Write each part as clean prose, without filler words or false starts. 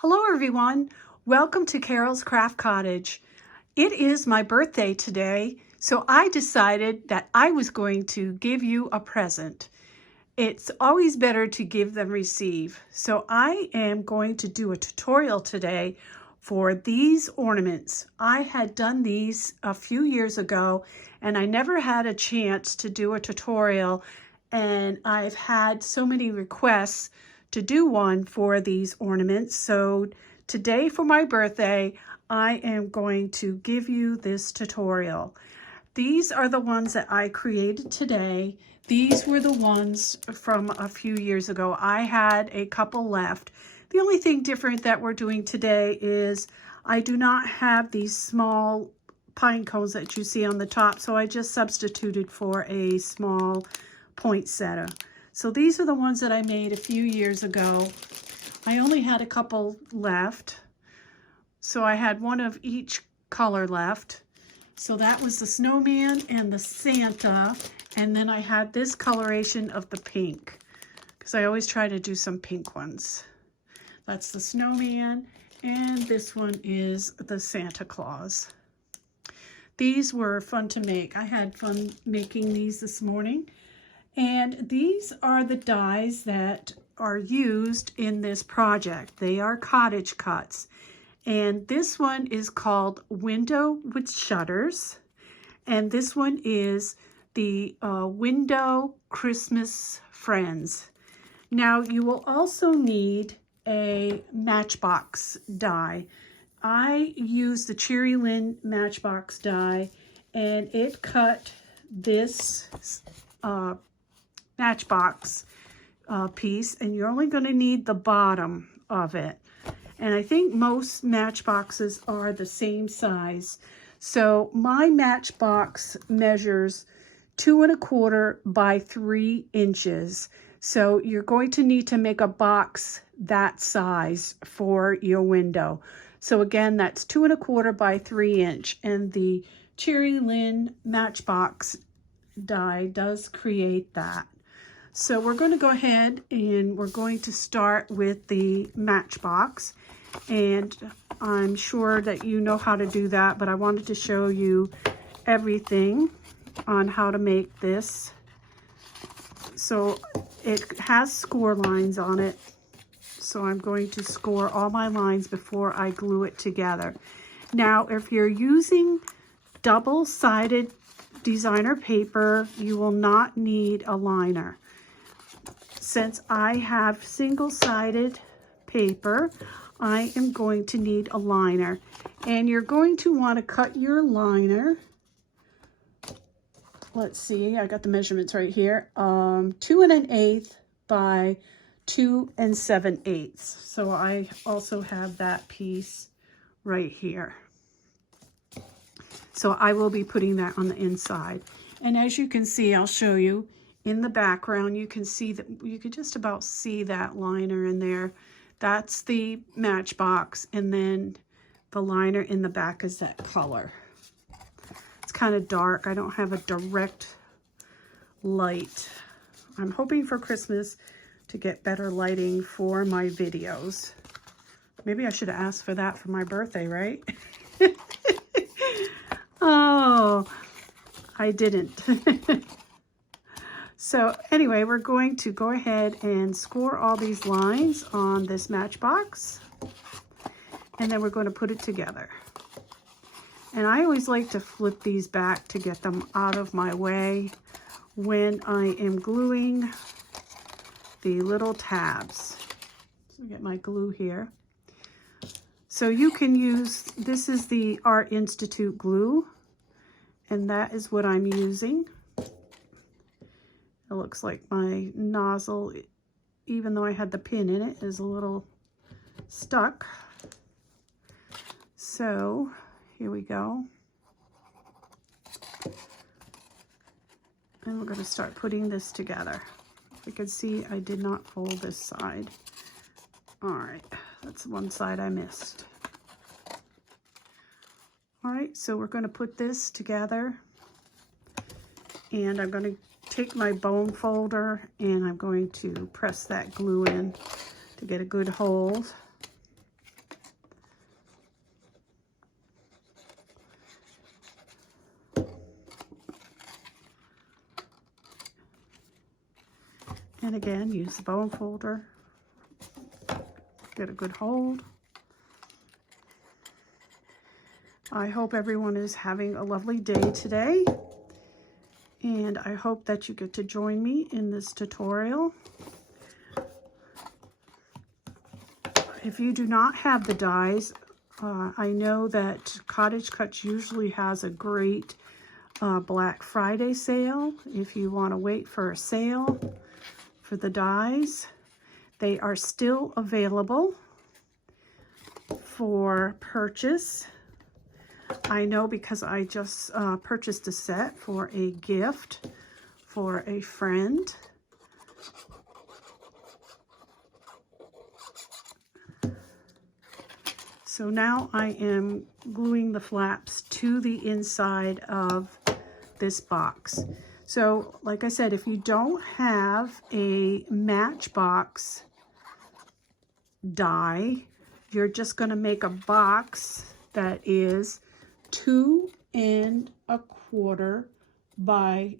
Hello everyone, welcome to Carol's Craft Cottage. It is my birthday today, so I decided that I was going to give you a present. It's always better to give than receive, so I am going to do a tutorial today for these ornaments. I had done these a few years ago and I never had a chance to do a tutorial, and I've had so many requests to do one for these ornaments. So today for my birthday, I am going to give you this tutorial. These are the ones that I created today. These were the ones from a few years ago. I had a couple left. The only thing different that we're doing today is I do not have these small pine cones that you see on the top, so I just substituted for a small poinsettia. So these are the ones that I made a few years ago. I only had a couple left. So I had one of each color left. So that was the snowman and the Santa. And then I had this coloration of the pink, because I always try to do some pink ones. That's the snowman. And this one is the Santa Claus. These were fun to make. I had fun making these this morning. And these are the dies that are used in this project. They are Cottagecutz. And this one is called Window with Shutters. And this one is the Window Christmas Friends. Now you will also need a Matchbox die. I used the Cheery Lynn Match Box die, and it cut this Matchbox piece, and you're only going to need the bottom of it. And I think most Matchboxes are the same size. So my Matchbox measures 2 1/4 by 3 inches. So you're going to need to make a box that size for your window. So again, that's 2 1/4 by 3 inch. And the Cheery Lynn Matchbox die does create that. So we're going to go ahead and we're going to start with the Matchbox. And I'm sure that you know how to do that, but I wanted to show you everything on how to make this. So it has score lines on it. So I'm going to score all my lines before I glue it together. Now, if you're using double-sided designer paper, you will not need a liner. Since I have single-sided paper, I am going to need a liner. And you're going to want to cut your liner. Let's see, I got the measurements right here. 2 1/8 by 2 7/8. So I also have that piece right here. So I will be putting that on the inside. And as you can see, I'll show you in the background, you can see that you could just about see that liner in there. That's the Matchbox, and then the liner in the back is that color. It's kind of dark. I don't have a direct light. I'm hoping for Christmas to get better lighting for my videos. Maybe I should have asked for that for my birthday, right? Oh, I didn't. So anyway, we're going to go ahead and score all these lines on this Matchbox, and then we're going to put it together. And I always like to flip these back to get them out of my way when I am gluing the little tabs. So get my glue here. So you can use, this is the Art Institute glue, and that is what I'm using. It looks like my nozzle, even though I had the pin in it, is a little stuck. So here we go. And we're going to start putting this together. You can see I did not fold this side. All right, that's one side I missed. All right, so we're going to put this together. And I'm going to take my bone folder and I'm going to press that glue in to get a good hold. And again, use the bone folder. Get a good hold. I hope everyone is having a lovely day today. And I hope that you get to join me in this tutorial. If you do not have the dies, I know that Cottagecutz usually has a great Black Friday sale. If you want to wait for a sale for the dies, they are still available for purchase. I know because I just purchased a set for a gift for a friend. So now I am gluing the flaps to the inside of this box. So like I said, if you don't have a Matchbox die, you're just going to make a box that is 2 1/4 by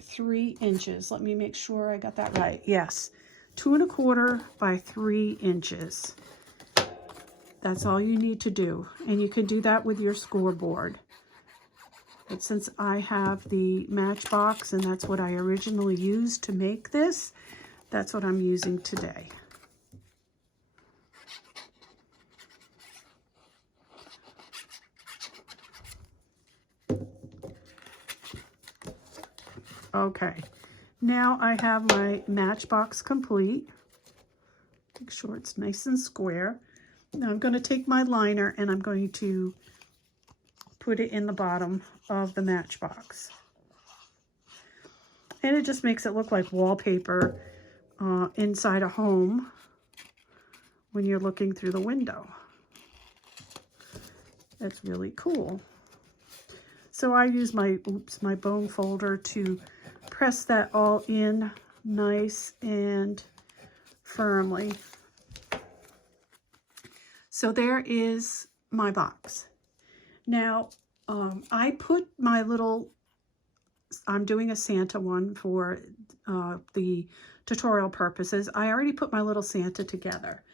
3 inches. Let me make sure I got that right. Yes, 2 1/4 by 3 inches. That's all you need to do. And you can do that with your scoreboard. But since I have the Matchbox and that's what I originally used to make this, that's what I'm using today. Okay, now I have my Matchbox complete. Make sure it's nice and square. Now I'm going to take my liner and I'm going to put it in the bottom of the Matchbox. And it just makes it look like wallpaper inside a home when you're looking through the window. That's really cool. So I use my bone folder to press that all in nice and firmly. So there is my box. Now, I put my little, I'm doing a Santa one for the tutorial purposes. I already put my little Santa together.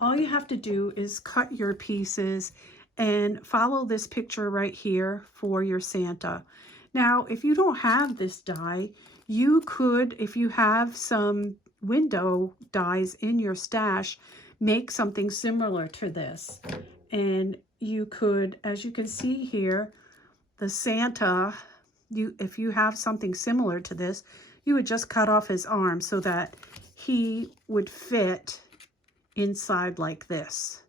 All you have to do is cut your pieces and follow this picture right here for your Santa. Now, if you don't have this die, you could, if you have some window dies in your stash, make something similar to this. And you could, as you can see here, the Santa, if you have something similar to this, you would just cut off his arm so that he would fit inside like this.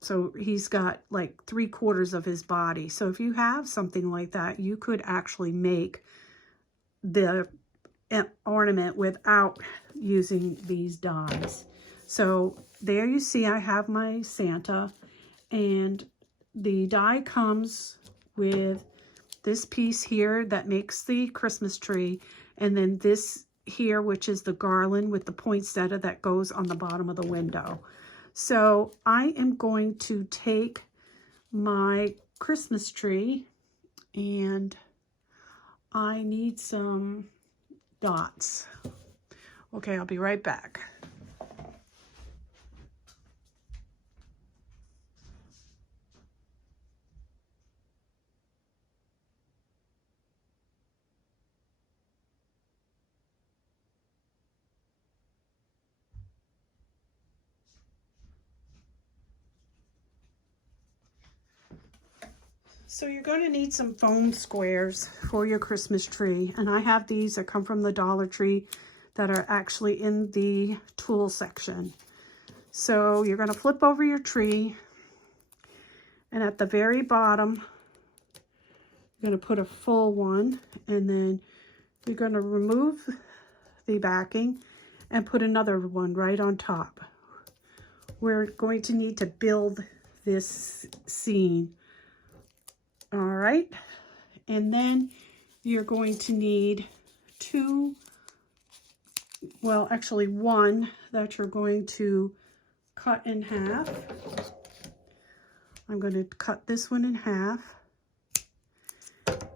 So he's got like 3/4 of his body. So if you have something like that, you could actually make the ornament without using these dies. So there you see I have my Santa, and the die comes with this piece here that makes the Christmas tree, and then this here, which is the garland with the poinsettia that goes on the bottom of the window. So I am going to take my Christmas tree, and I need some dots. Okay, I'll be right back. So you're going to need some foam squares for your Christmas tree. And I have these that come from the Dollar Tree that are actually in the tool section. So you're going to flip over your tree. And at the very bottom, you're going to put a full one. And then you're going to remove the backing and put another one right on top. We're going to need to build this scene. All right, and then you're going to need two, well, actually one that you're going to cut in half. I'm going to cut this one in half,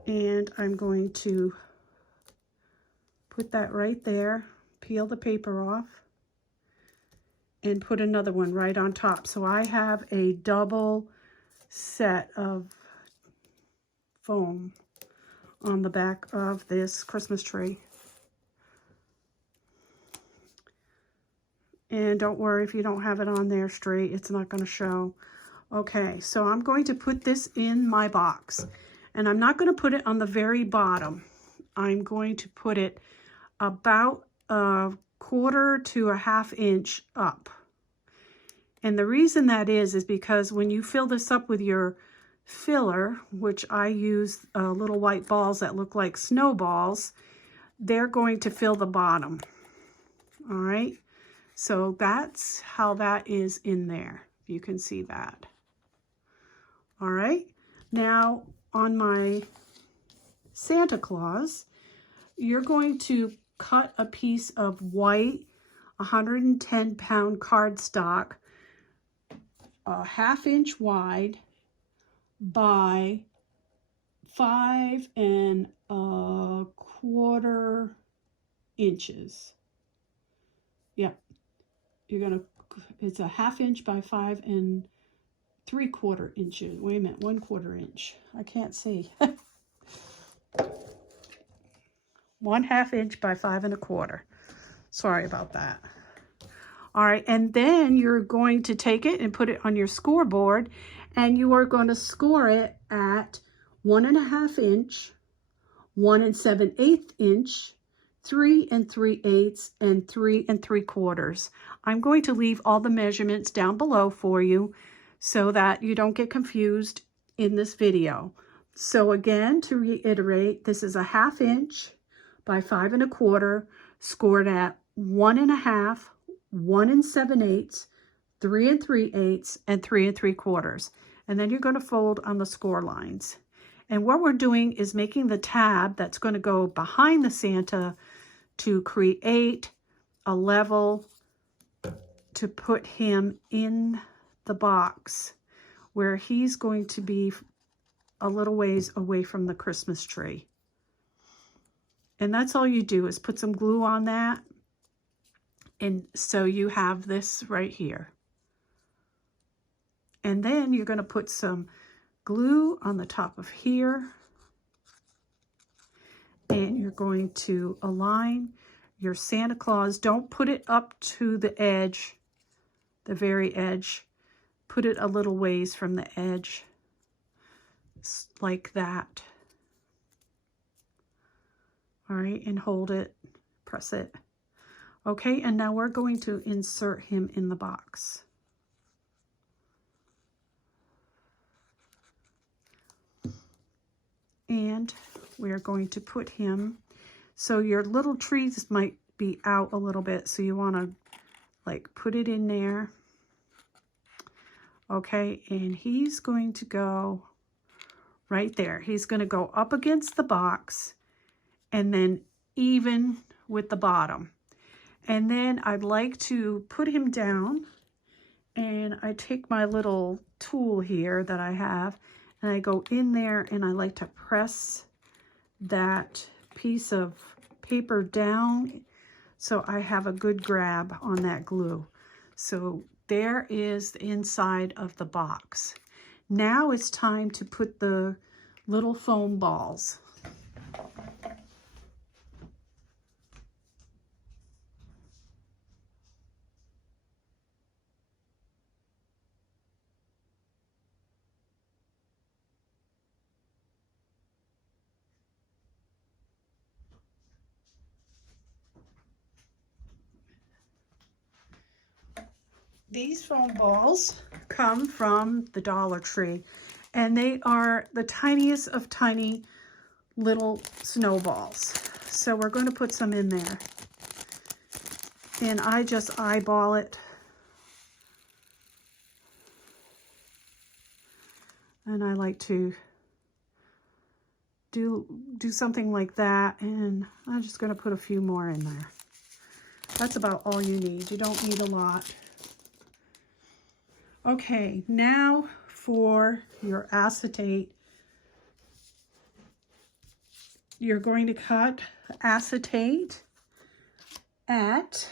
and I'm going to put that right there, peel the paper off and put another one right on top. So I have a double set of foam on the back of this Christmas tree. And don't worry if you don't have it on there straight, it's not going to show. Okay, so I'm going to put this in my box. And I'm not going to put it on the very bottom. I'm going to put it about a 1/4 to a 1/2 inch up. And the reason that is because when you fill this up with your filler, which I use little white balls that look like snowballs, they're going to fill the bottom. All right, so that's how that is in there. You can see that. All right, now on my Santa Claus, you're going to cut a piece of white 110-pound cardstock, 1/2 inch wide by 5 1/4 inches. Yeah, it's a 1/2 inch by 5 3/4 inches. Wait a minute, 1/4 inch. I can't see. 1/2 inch by 5 1/4. Sorry about that. All right, and then you're going to take it and put it on your scoreboard, and you are going to score it at 1 1/2 inch, 1 7/8 inch, 3 3/8, and 3 3/4. I'm going to leave all the measurements down below for you so that you don't get confused in this video. So again, to reiterate, this is a 1/2 inch by 5 1/4, scored at 1 1/2, 1 7/8, 3 3/8, and 3 3/4. And then you're going to fold on the score lines. And what we're doing is making the tab that's going to go behind the Santa to create a level to put him in the box where he's going to be a little ways away from the Christmas tree. And that's all you do is put some glue on that. And so you have this right here. And then you're going to put some glue on the top of here. And you're going to align your Santa Claus. Don't put it up to the edge, the very edge. Put it a little ways from the edge, like that. All right, and hold it, press it. Okay, and now we're going to insert him in the box. And we're going to put him, so your little trees might be out a little bit, so you want to like put it in there. Okay, and he's going to go right there. He's going to go up against the box and then even with the bottom. And then I'd like to put him down, and I take my little tool here that I have, and I go in there and I like to press that piece of paper down so I have a good grab on that glue. So there is the inside of the box. Now it's time to put the little foam balls. These foam balls come from the Dollar Tree, and they are the tiniest of tiny little snowballs. So we're going to put some in there. And I just eyeball it. And I like to do something like that, and I'm just going to put a few more in there. That's about all you need. You don't need a lot. Okay, now for your acetate. You're going to cut acetate at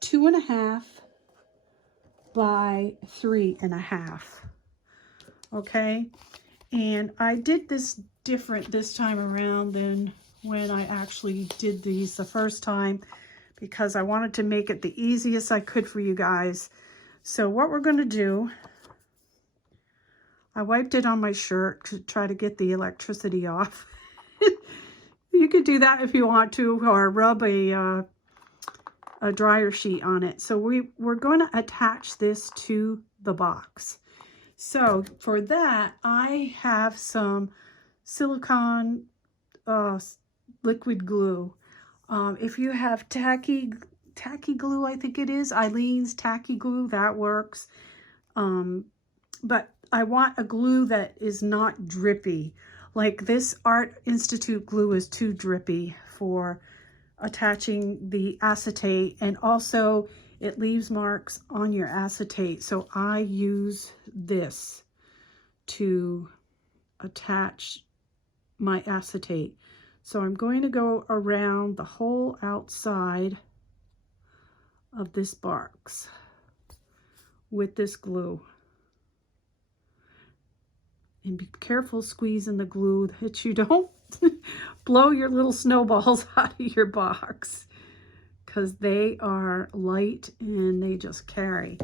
2.5 by 3.5. Okay, and I did this different this time around than when I actually did these the first time, because I wanted to make it the easiest I could for you guys. So what we're going to do, I wiped it on my shirt to try to get the electricity off. You could do that if you want to, or rub a dryer sheet on it. So we're going to attach this to the box. So for that, I have some silicone liquid glue. If you have tacky glue, I think it is, Eileen's tacky glue, that works. But I want a glue that is not drippy. Like this Art Institute glue is too drippy for attaching the acetate, and also it leaves marks on your acetate. So I use this to attach my acetate. So I'm going to go around the whole outside of this box with this glue. And be careful squeezing the glue that you don't blow your little snowballs out of your box, because they are light and they just carry.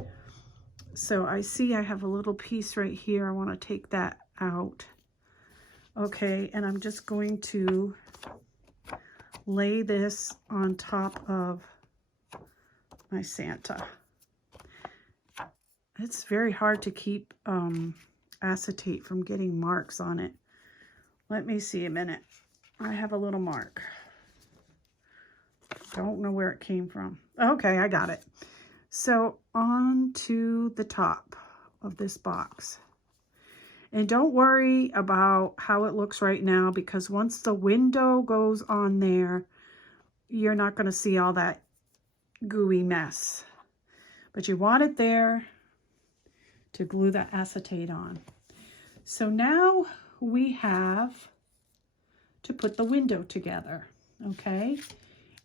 So I see I have a little piece right here. I want to take that out. Okay, and I'm just going to lay this on top of my Santa. It's very hard to keep acetate from getting marks on it. Let me see a minute. I have a little mark. Don't know where it came from. Okay, I got it. So on to the top of this box. And don't worry about how it looks right now, because once the window goes on there, you're not going to see all that gooey mess. But you want it there to glue that acetate on. So now we have to put the window together, okay?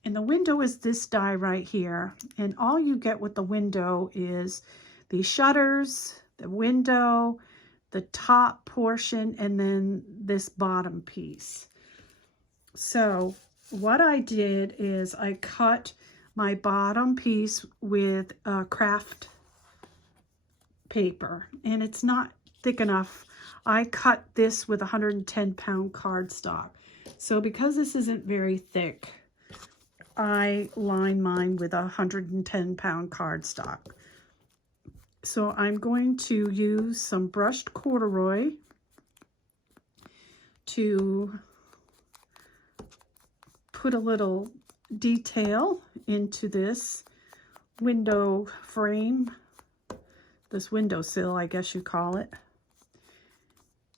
And the window is this die right here. And all you get with the window is the shutters, the window, the top portion, and then this bottom piece. So what I did is I cut my bottom piece with craft paper, and it's not thick enough. I cut this with 110-pound cardstock. So because this isn't very thick, I line mine with 110-pound cardstock. So I'm going to use some brushed corduroy to put a little detail into this window frame, this windowsill, I guess you call it.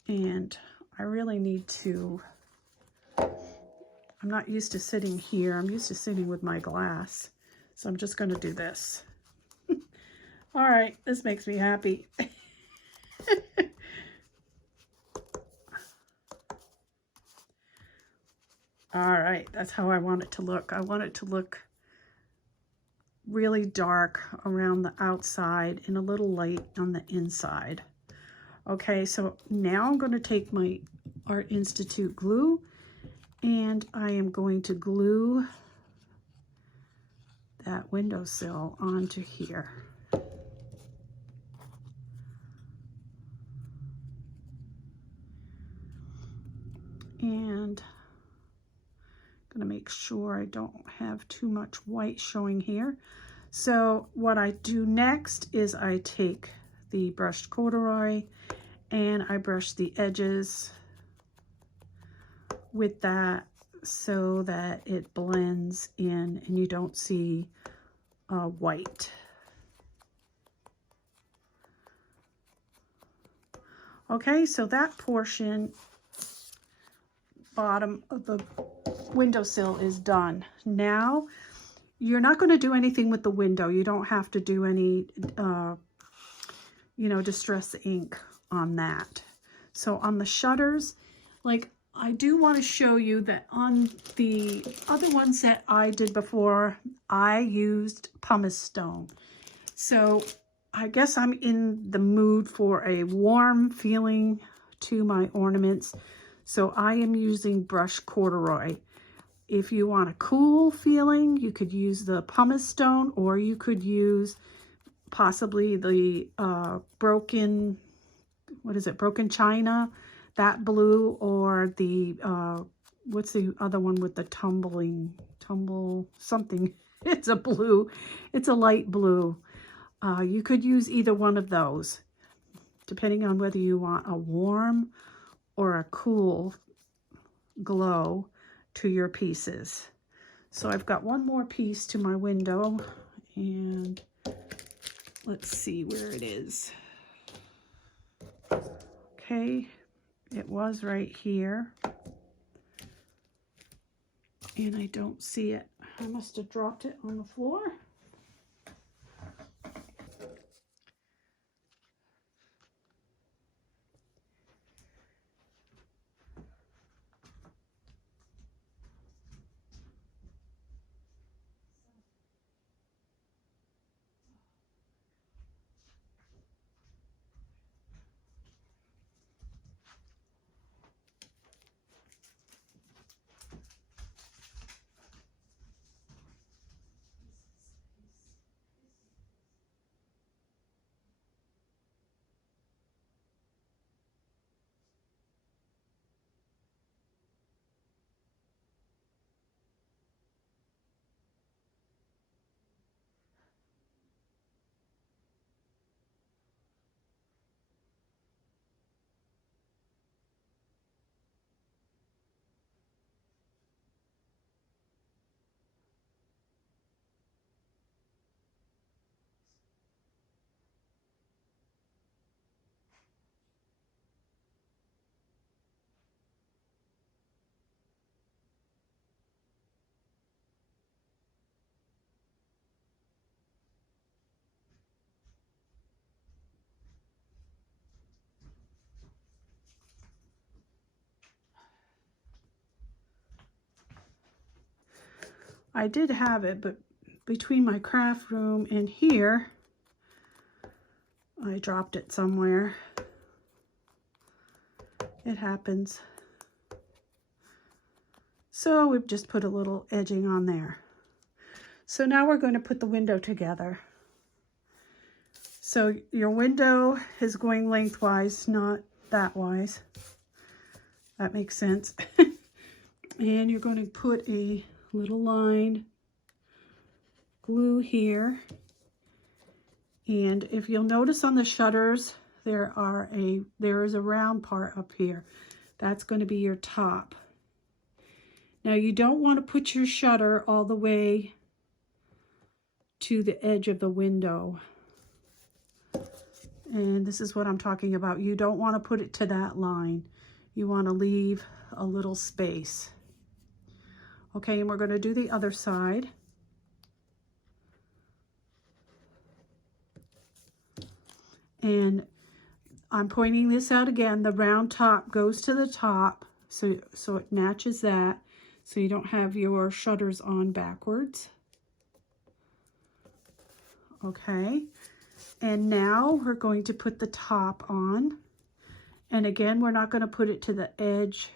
And I really need to, I'm not used to sitting here. I'm used to sitting with my glass. So I'm just going to do this. All right, this makes me happy. All right, that's how I want it to look. I want it to look really dark around the outside and a little light on the inside. Okay, so now I'm going to take my Art Institute glue, and I am going to glue that windowsill onto here. And I'm going to make sure I don't have too much white showing here. So what I do next is I take the brushed corduroy and I brush the edges with that so that it blends in and you don't see white. Okay, so that portion, bottom of the windowsill, is done. Now you're not going to do anything with the window. You don't have to do any you know, distress ink on that. So on the shutters, like I do want to show you that on the other ones that I did before, I used pumice stone. So I guess I'm in the mood for a warm feeling to my ornaments. So I am using brushed corduroy. If you want a cool feeling, you could use the pumice stone, or you could use possibly the broken china, that blue, or the what's the other one with the tumble something. It's a blue, it's a light blue. You could use either one of those, depending on whether you want a warm or a cool glow to your pieces. So I've got one more piece to my window, and let's see where it is. Okay, it was right here, and I don't see it. I must have dropped it on the floor. I did have it, but between my craft room and here, I dropped it somewhere. It happens. So we've just put a little edging on there. So now we're going to put the window together. So your window is going lengthwise, not that wise. That makes sense. And you're going to put a little line glue here. And if you'll notice on the shutters, there is a round part up here. That's going to be your top. Now you don't want to put your shutter all the way to the edge of the window. And this is what I'm talking about. You don't want to put it to that line. You want to leave a little space. Okay, and we're going to do the other side. And I'm pointing this out again. The round top goes to the top, so it matches that, so you don't have your shutters on backwards. Okay, and now we're going to put the top on. And again, we're not going to put it to the edge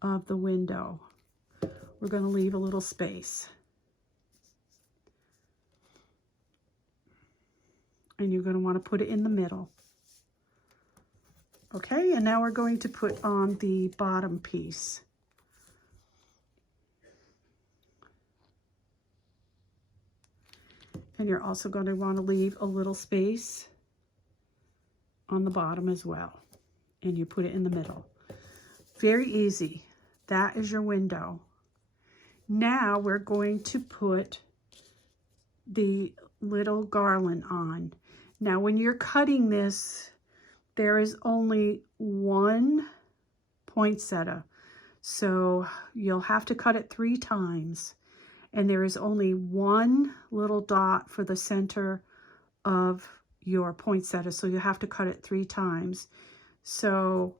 of the window. We're going to leave a little space. And you're going to want to put it in the middle. Okay, and now we're going to put on the bottom piece. And you're also going to want to leave a little space on the bottom as well. And you put it in the middle. Very easy. That is your window. Now we're going to put the little garland on. Now when you're cutting this, there is only one poinsettia. So you'll have to cut it 3 times. And there is only one little dot for the center of your poinsettia. So you have to cut it 3 times. So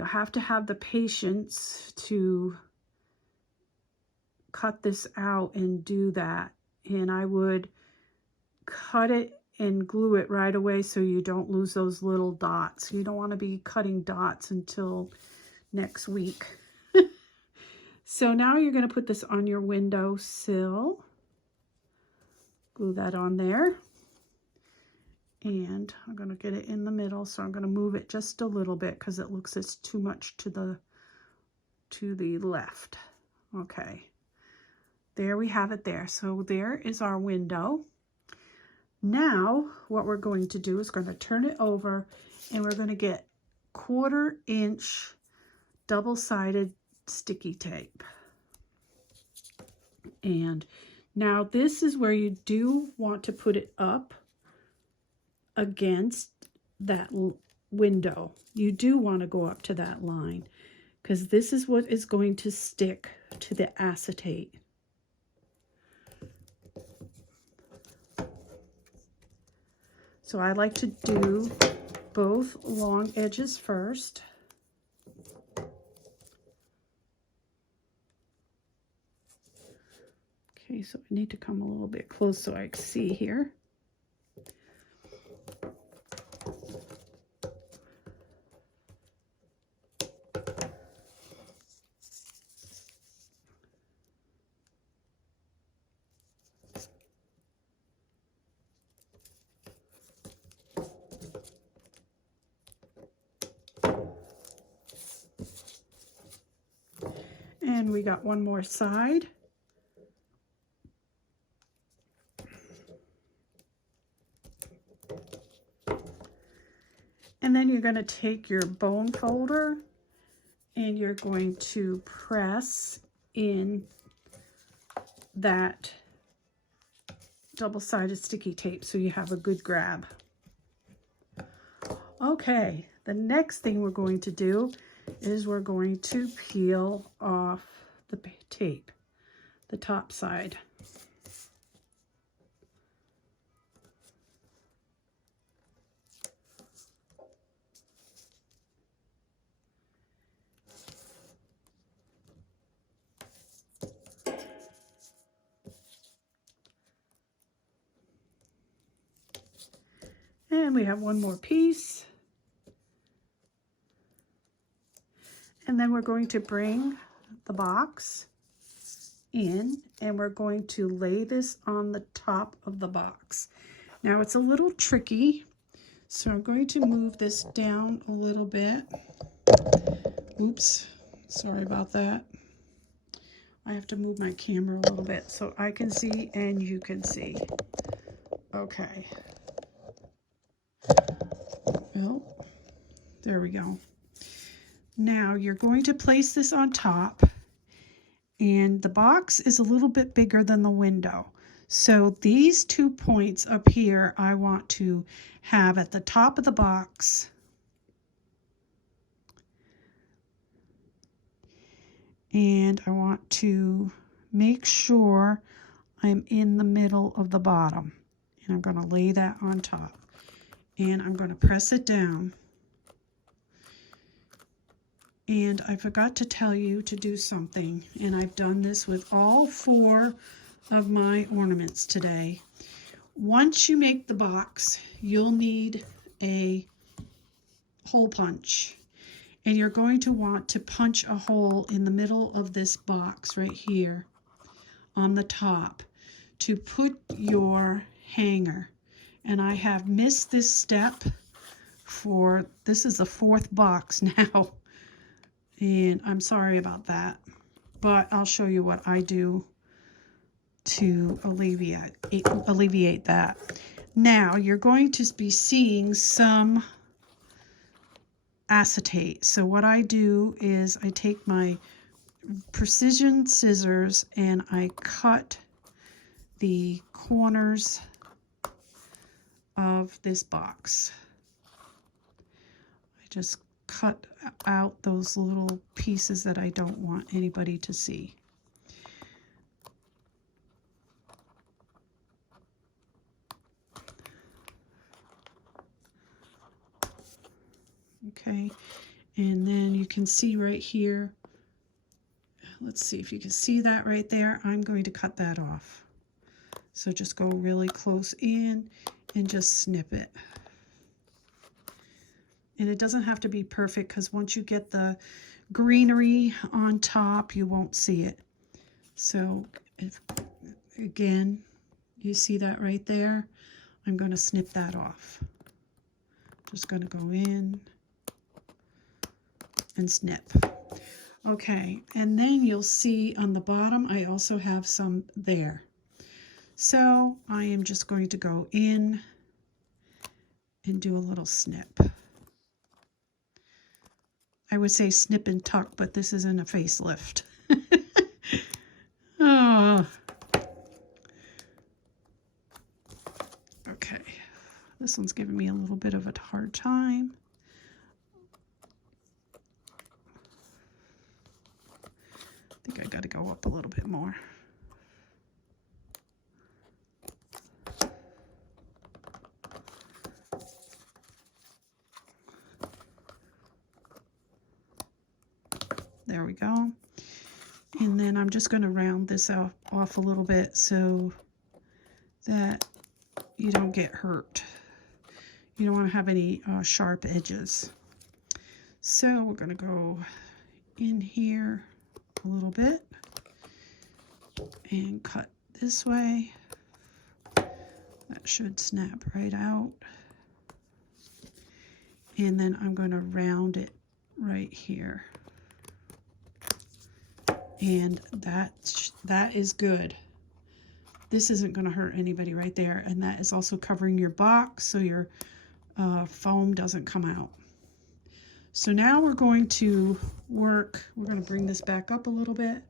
You'll have to have the patience to cut this out and do that. And I would cut it and glue it right away so you don't lose those little dots. You don't want to be cutting dots until next week. So now you're going to put this on your window sill. Glue that on there. And I'm going to get it in the middle, so I'm going to move it just a little bit because it looks it's too much to the left. Okay. There we have it there. So there is our window. Now what we're going to do is going to turn it over, and we're going to get 1/4 inch double-sided sticky tape. And now this is where you do want to put it up against that window. You do want to go up to that line because this is what is going to stick to the acetate. So I like to do both long edges first. Okay, so I need to come a little bit close so I can see here. And we got one more side. And then you're going to take your bone folder and you're going to press in that double-sided sticky tape so you have a good grab. Okay, the next thing we're going to do is we're going to peel off the tape, the top side. And we have one more piece. And then we're going to bring the box in and we're going to lay this on the top of the box. Now it's a little tricky, so I'm going to move this down a little bit. Oops, sorry about that. I have to move my camera a little bit so I can see and you can see. Okay. Well, there we go. Now you're going to place this on top, and the box is a little bit bigger than the window. So these 2 points up here I want to have at the top of the box. And I want to make sure I'm in the middle of the bottom. And I'm going to lay that on top. And I'm going to press it down. And I forgot to tell you to do something, and I've done this with all 4 of my ornaments today. Once you make the box, you'll need a hole punch, and you're going to want to punch a hole in the middle of this box right here on the top to put your hanger. And I have missed this step for, this is the 4th box now. And I'm sorry about that, but I'll show you what I do to alleviate that. Now you're going to be seeing some acetate. So what I do is I take my precision scissors and I cut the corners of this box. I just cut out those little pieces that I don't want anybody to see. Okay, And then you can see right here, let's see if you can see that right there. I'm going to cut that off. So just go really close in and just snip it. And it doesn't have to be perfect, because once you get the greenery on top, you won't see it. So again, you see that right there? I'm going to snip that off. Just going to go in and snip. Okay, and then you'll see on the bottom, I also have some there. So I am just going to go in and do a little snip. I would say snip and tuck, but this isn't a facelift. Oh. Okay, this one's giving me a little bit of a hard time. I think I got to go up a little bit more. There we go. And then I'm just going to round this off a little bit so that you don't get hurt. You don't want to have any sharp edges. So we're going to go in here a little bit and cut this way. That should snap right out. And then I'm going to round it right here. And that is good. This isn't going to hurt anybody right there. And that is also covering your box so your foam doesn't come out. So now we're going to work, we're going to bring this back up a little bit.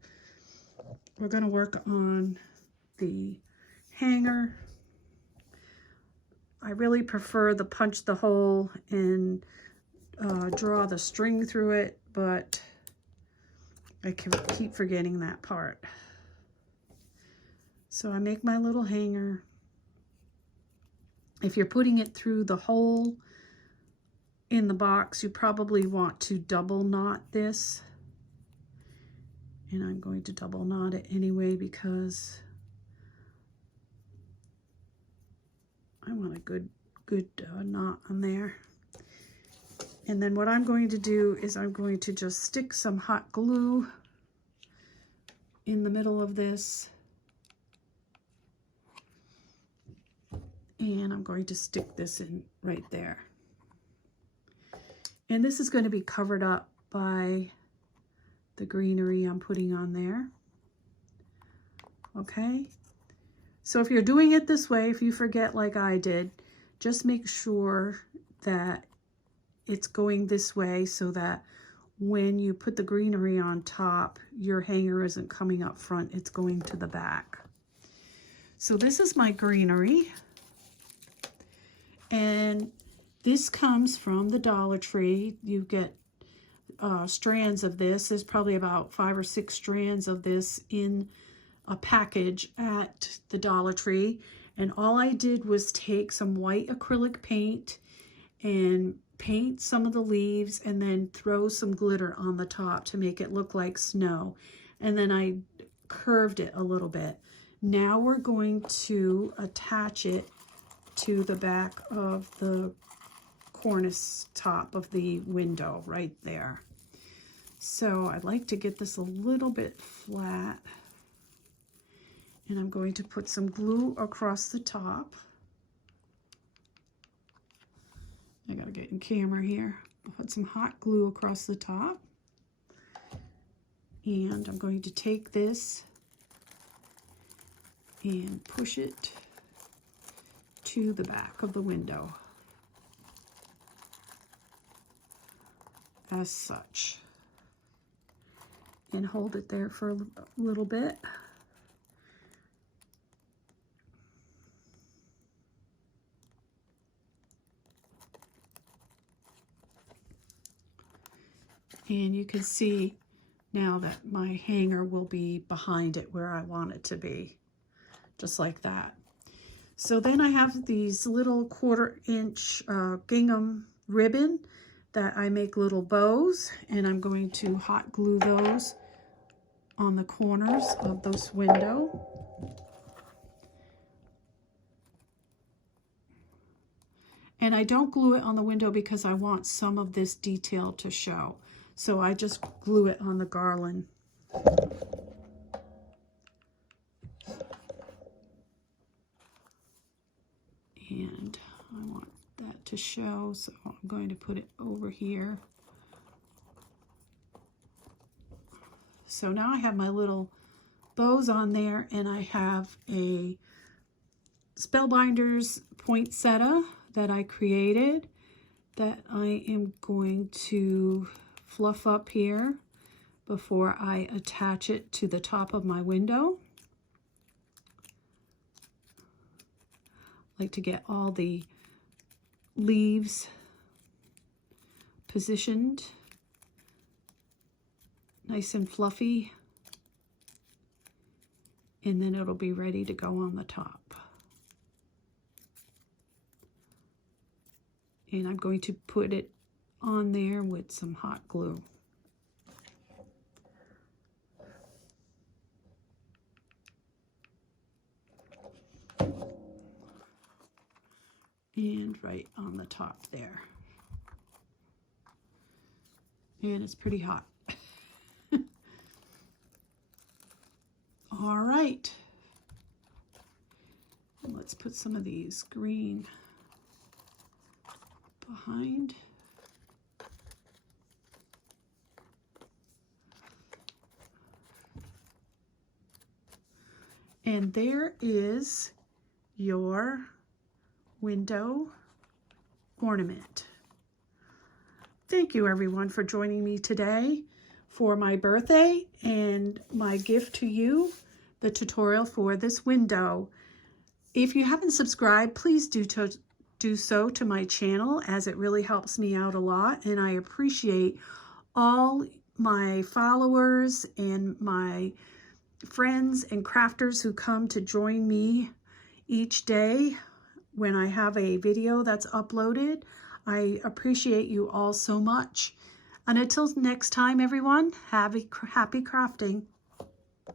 We're going to work on the hanger. I really prefer the punch the hole and draw the string through it, but I can keep forgetting that part. So I make my little hanger. If you're putting it through the hole in the box, you probably want to double knot this. And I'm going to double knot it anyway because I want a good knot on there. And then what I'm going to do is I'm going to just stick some hot glue in the middle of this. And I'm going to stick this in right there. And this is going to be covered up by the greenery I'm putting on there. Okay? So if you're doing it this way, if you forget like I did, just make sure that it's going this way so that when you put the greenery on top, your hanger isn't coming up front, it's going to the back. So this is my greenery. And this comes from the Dollar Tree. You get strands of this. There's probably about 5 or 6 strands of this in a package at the Dollar Tree. And all I did was take some white acrylic paint and paint some of the leaves and then throw some glitter on the top to make it look like snow. And then I curved it a little bit. Now we're going to attach it to the back of the cornice top of the window right there. So I'd like to get this a little bit flat. And I'm going to put some glue across the top. I gotta get in camera here. I'll put some hot glue across the top. And I'm going to take this and push it to the back of the window. As such. And hold it there for a little bit. And you can see now that my hanger will be behind it where I want it to be, just like that. So then I have these little 1/4 inch gingham ribbon that I make little bows, and I'm going to hot glue those on the corners of this window. And I don't glue it on the window because I want some of this detail to show. So I just glue it on the garland. And I want that to show, so I'm going to put it over here. So now I have my little bows on there, and I have a Spellbinders poinsettia that I created that I am going to fluff up here before I attach it to the top of my window. I like to get all the leaves positioned nice and fluffy, and then it'll be ready to go on the top. And I'm going to put it on there with some hot glue. And right on the top there. And it's pretty hot. All right. Let's put some of these green behind. And there is your window ornament. Thank you everyone for joining me today for my birthday and my gift to you, the tutorial for this window. If you haven't subscribed, please do so to my channel, as it really helps me out a lot, and I appreciate all my followers and my friends and crafters who come to join me each day when I have a video that's uploaded. I appreciate you all so much. And until next time, everyone, happy crafting.